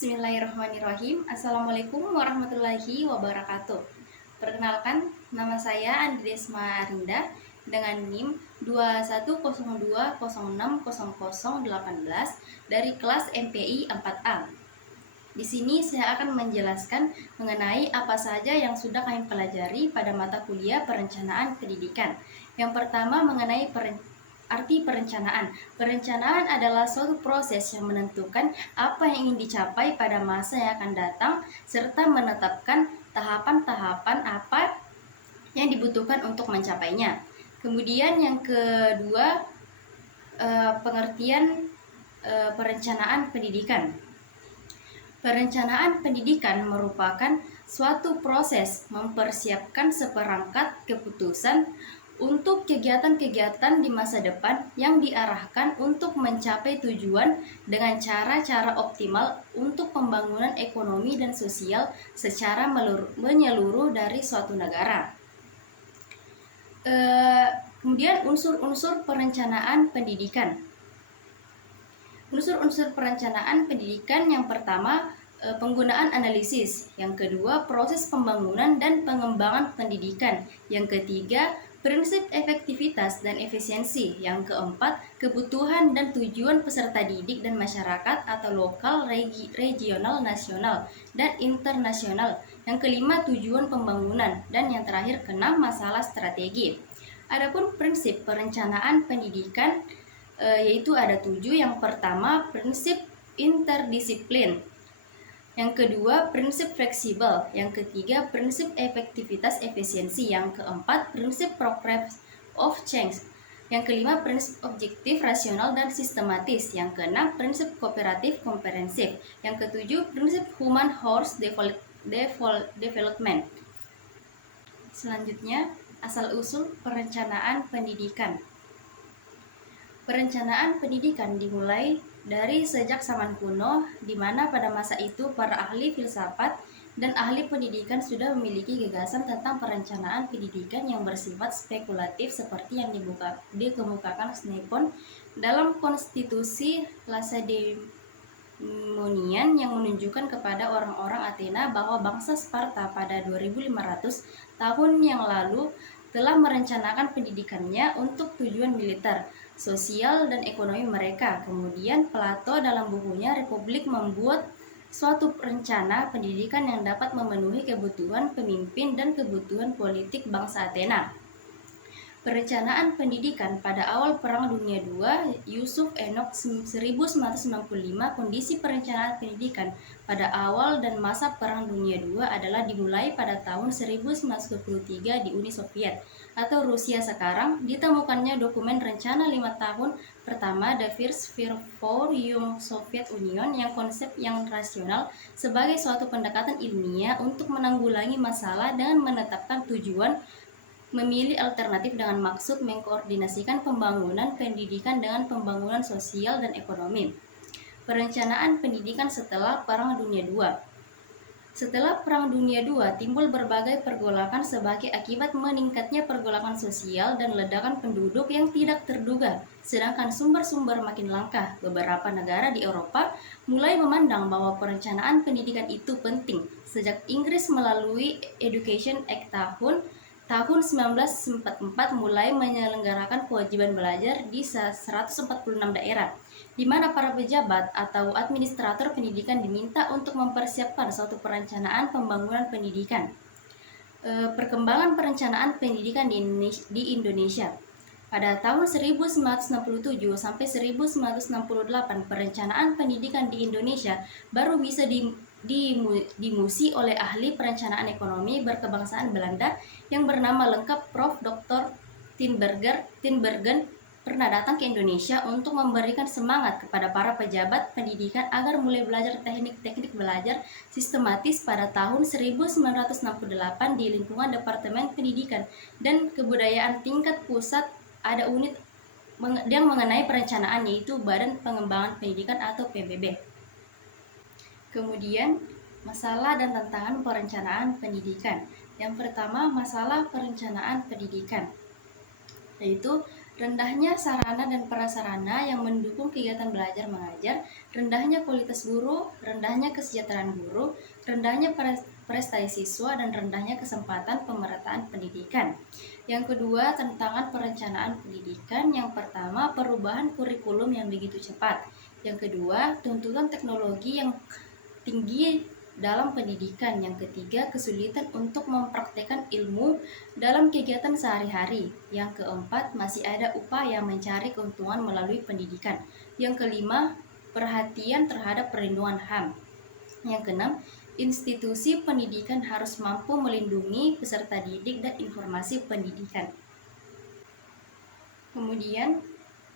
Bismillahirrahmanirrahim. Assalamualaikum warahmatullahi wabarakatuh. Perkenalkan, nama saya Andriesma Arinda dengan NIM 2102060018 dari kelas MPI 4A. Di sini saya akan menjelaskan mengenai apa saja yang sudah kami pelajari pada mata kuliah perencanaan pendidikan. Yang pertama mengenai arti perencanaan. Perencanaan adalah suatu proses yang menentukan apa yang ingin dicapai pada masa yang akan datang, serta menetapkan tahapan-tahapan apa yang dibutuhkan untuk mencapainya. Kemudian yang kedua, pengertian perencanaan pendidikan. Perencanaan pendidikan merupakan suatu proses mempersiapkan seperangkat keputusan untuk kegiatan-kegiatan di masa depan yang diarahkan untuk mencapai tujuan dengan cara-cara optimal untuk pembangunan ekonomi dan sosial secara menyeluruh dari suatu negara. Kemudian unsur-unsur perencanaan pendidikan. Unsur-unsur perencanaan pendidikan yang pertama, penggunaan analisis. Yang kedua, proses pembangunan dan pengembangan pendidikan. Yang ketiga, prinsip efektivitas dan efisiensi. Yang keempat, kebutuhan dan tujuan peserta didik dan masyarakat atau lokal, regional, nasional, dan internasional. Yang kelima, tujuan pembangunan. Dan yang terakhir, keenam, masalah strategi. Adapun prinsip perencanaan pendidikan yaitu ada 7. Yang pertama, prinsip interdisiplin. Yang kedua, prinsip fleksibel. Yang ketiga, prinsip efektivitas efisiensi. Yang keempat, prinsip progress of change. Yang kelima, prinsip objektif, rasional, dan sistematis. Yang keenam, prinsip kooperatif komprehensif. Yang ketujuh, prinsip human resource development. Selanjutnya, asal-usul perencanaan pendidikan. Perencanaan pendidikan dimulai dari sejak zaman kuno, di mana pada masa itu para ahli filsafat dan ahli pendidikan sudah memiliki gagasan tentang perencanaan pendidikan yang bersifat spekulatif seperti yang dikemukakan Xenophon dalam konstitusi Lacedaemonian yang menunjukkan kepada orang-orang Athena bahwa bangsa Sparta pada 2500 tahun yang lalu telah merencanakan pendidikannya untuk tujuan militer, sosial, dan ekonomi mereka. Kemudian Plato dalam bukunya Republik membuat suatu rencana pendidikan yang dapat memenuhi kebutuhan pemimpin dan kebutuhan politik bangsa Athena. Perencanaan pendidikan pada awal Perang Dunia II, Yusuf Enoch 1995. Kondisi perencanaan pendidikan pada awal dan masa Perang Dunia II adalah dimulai pada tahun 1923 di Uni Soviet atau Rusia sekarang. Ditemukannya dokumen rencana 5 tahun pertama The First for Young Soviet Union yang konsep yang rasional sebagai suatu pendekatan ilmiah untuk menanggulangi masalah dengan menetapkan tujuan, memilih alternatif dengan maksud mengkoordinasikan pembangunan pendidikan dengan pembangunan sosial dan ekonomi. Perencanaan pendidikan setelah Perang Dunia II. Setelah Perang Dunia II, timbul berbagai pergolakan sebagai akibat meningkatnya pergolakan sosial dan ledakan penduduk yang tidak terduga, sedangkan sumber-sumber makin langka. Beberapa negara di Eropa mulai memandang bahwa perencanaan pendidikan itu penting, sejak Inggris melalui Education Act tahun 1944 mulai menyelenggarakan kewajiban belajar di 146 daerah, di mana para pejabat atau administrator pendidikan diminta untuk mempersiapkan suatu perencanaan pembangunan pendidikan. Perkembangan perencanaan pendidikan di Indonesia. Pada tahun 1967 sampai 1968, perencanaan pendidikan di Indonesia baru bisa dimusi oleh ahli perencanaan ekonomi berkebangsaan Belanda yang bernama lengkap Prof. Dr. Tinbergen pernah datang ke Indonesia untuk memberikan semangat kepada para pejabat pendidikan agar mulai belajar teknik-teknik belajar sistematis pada tahun 1968 di lingkungan Departemen Pendidikan dan Kebudayaan tingkat pusat. Ada unit yang mengenai perencanaan, yaitu Badan Pengembangan Pendidikan atau PBB. Kemudian, masalah dan tantangan perencanaan pendidikan. Yang pertama, masalah perencanaan pendidikan, yaitu rendahnya sarana dan prasarana yang mendukung kegiatan belajar mengajar, rendahnya kualitas guru, rendahnya kesejahteraan guru, rendahnya prestasi siswa, dan rendahnya kesempatan pemerataan pendidikan. Yang kedua, tantangan perencanaan pendidikan. Yang pertama, perubahan kurikulum yang begitu cepat. Yang kedua, tuntutan teknologi yang tinggi dalam pendidikan. Yang ketiga, kesulitan untuk mempraktekkan ilmu dalam kegiatan sehari-hari. Yang keempat, masih ada upaya mencari keuntungan melalui pendidikan. Yang kelima, perhatian terhadap perlindungan HAM. Yang keenam, institusi pendidikan harus mampu melindungi peserta didik dan informasi pendidikan. Kemudian,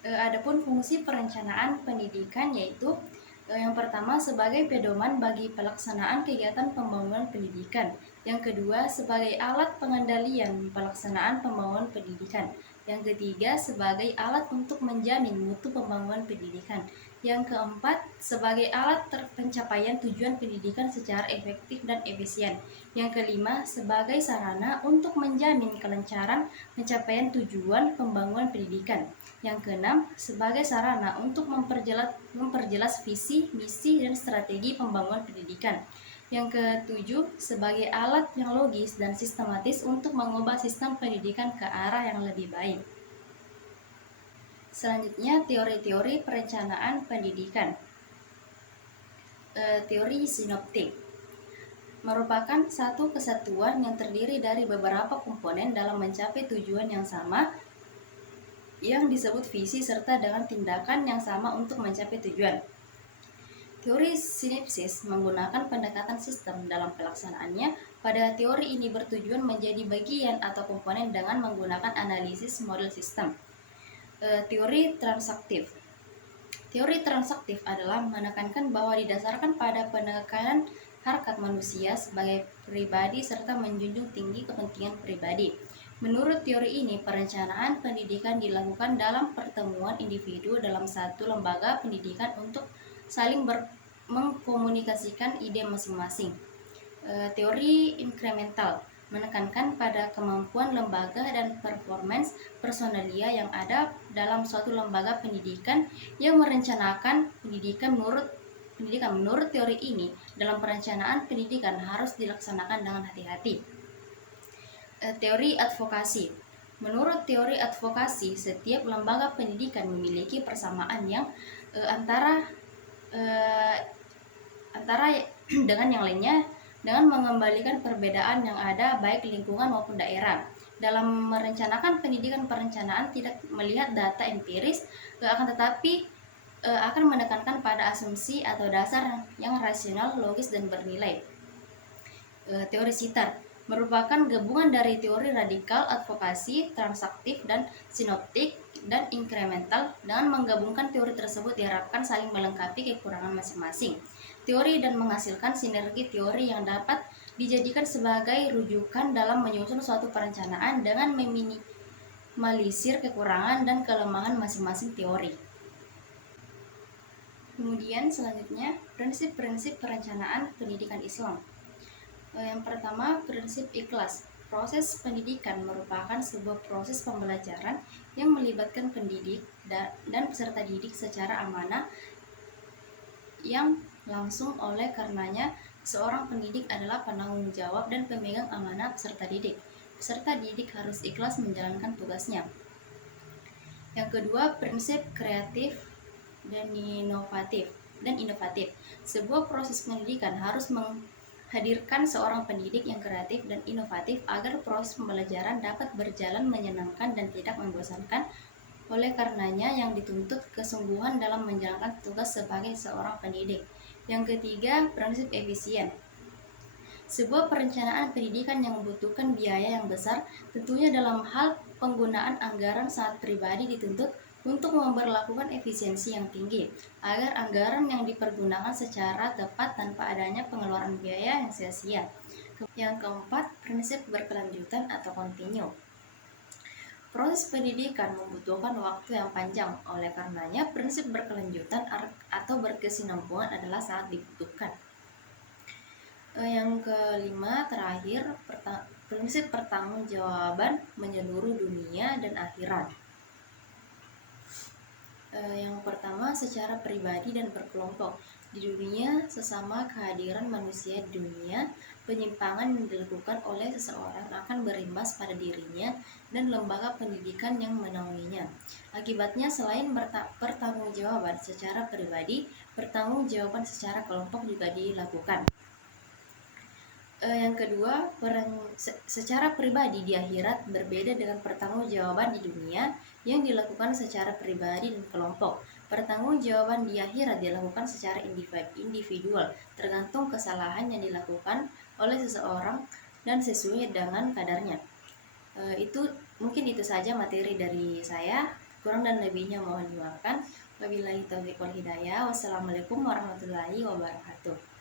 adapun fungsi perencanaan pendidikan yaitu yang pertama, sebagai pedoman bagi pelaksanaan kegiatan pembangunan pendidikan. Yang kedua, sebagai alat pengendalian pelaksanaan pembangunan pendidikan. Yang ketiga, sebagai alat untuk menjamin mutu pembangunan pendidikan. Yang keempat, sebagai alat pencapaian tujuan pendidikan secara efektif dan efisien. Yang kelima, sebagai sarana untuk menjamin kelancaran pencapaian tujuan pembangunan pendidikan. Yang keenam, sebagai sarana untuk memperjelas visi, misi, dan strategi pembangunan pendidikan. Yang ketujuh, sebagai alat yang logis dan sistematis untuk mengubah sistem pendidikan ke arah yang lebih baik. Selanjutnya, teori-teori perencanaan pendidikan. Teori sinoptik merupakan satu kesatuan yang terdiri dari beberapa komponen dalam mencapai tujuan yang sama yang disebut visi serta dengan tindakan yang sama untuk mencapai tujuan. Teori sinopsis menggunakan pendekatan sistem dalam pelaksanaannya. Pada teori ini bertujuan menjadi bagian atau komponen dengan menggunakan analisis model sistem. Teori transaktif. Teori transaktif adalah menekankan bahwa didasarkan pada penekanan harkat manusia sebagai pribadi serta menjunjung tinggi kepentingan pribadi. Menurut teori ini, perencanaan pendidikan dilakukan dalam pertemuan individu dalam satu lembaga pendidikan untuk saling mengkomunikasikan ide masing-masing. Teori inkremental menekankan pada kemampuan lembaga dan performance personalia yang ada dalam suatu lembaga pendidikan yang merencanakan pendidikan. Menurut teori ini, dalam perencanaan pendidikan harus dilaksanakan dengan hati-hati. Teori advokasi. Menurut teori advokasi, setiap lembaga pendidikan memiliki persamaan yang antara dengan yang lainnya dengan mengembalikan perbedaan yang ada baik lingkungan maupun daerah. Dalam merencanakan pendidikan, perencanaan tidak melihat data empiris, akan tetapi akan menekankan pada asumsi atau dasar yang rasional, logis, dan bernilai. Teori sitar merupakan gabungan dari teori radikal, advokasi, transaktif, dan sinoptik, dan inkremental. Dengan menggabungkan teori tersebut diharapkan saling melengkapi kekurangan masing-masing teori dan menghasilkan sinergi teori yang dapat dijadikan sebagai rujukan dalam menyusun suatu perencanaan dengan meminimalisir kekurangan dan kelemahan masing-masing teori. Kemudian selanjutnya, prinsip-prinsip perencanaan pendidikan Islam. Yang pertama, prinsip ikhlas. Proses pendidikan merupakan sebuah proses pembelajaran yang melibatkan pendidik dan peserta didik secara amanah yang langsung. Oleh karenanya, seorang pendidik adalah penanggung jawab dan pemegang amanah peserta didik. Peserta didik harus ikhlas menjalankan tugasnya. Yang kedua, prinsip kreatif dan inovatif. Sebuah proses pendidikan harus menghadirkan seorang pendidik yang kreatif dan inovatif agar proses pembelajaran dapat berjalan menyenangkan dan tidak membosankan. Oleh karenanya, yang dituntut kesungguhan dalam menjalankan tugas sebagai seorang pendidik. Yang ketiga, prinsip efisien. Sebuah perencanaan pendidikan yang membutuhkan biaya yang besar, tentunya dalam hal penggunaan anggaran sangat pribadi dituntut untuk memberlakukan efisiensi yang tinggi, agar anggaran yang dipergunakan secara tepat tanpa adanya pengeluaran biaya yang sia-sia. Yang keempat, prinsip berkelanjutan atau kontinu. Proses pendidikan membutuhkan waktu yang panjang, oleh karenanya prinsip berkelanjutan atau berkesinambungan adalah sangat dibutuhkan. Yang kelima, terakhir, prinsip pertanggungjawaban menyeluruh dunia dan akhirat. Yang pertama, secara pribadi dan berkelompok. Di dunia, sesama kehadiran manusia di dunia, penyimpangan yang dilakukan oleh seseorang akan berimbas pada dirinya dan lembaga pendidikan yang menaunginya. Akibatnya, selain pertanggungjawaban secara pribadi, pertanggungjawaban secara kelompok juga dilakukan. Yang kedua, secara pribadi di akhirat berbeda dengan pertanggungjawaban di dunia yang dilakukan secara pribadi dan kelompok. Pertanggungjawaban di akhirat dilakukan secara individual, tergantung kesalahan yang dilakukan oleh seseorang dan sesuai dengan kadarnya. Itu mungkin itu saja materi dari saya. Kurang dan lebihnya mohon dimaafkan. Wabillahi taufiq wal hidayah. Wassalamualaikum warahmatullahi wabarakatuh.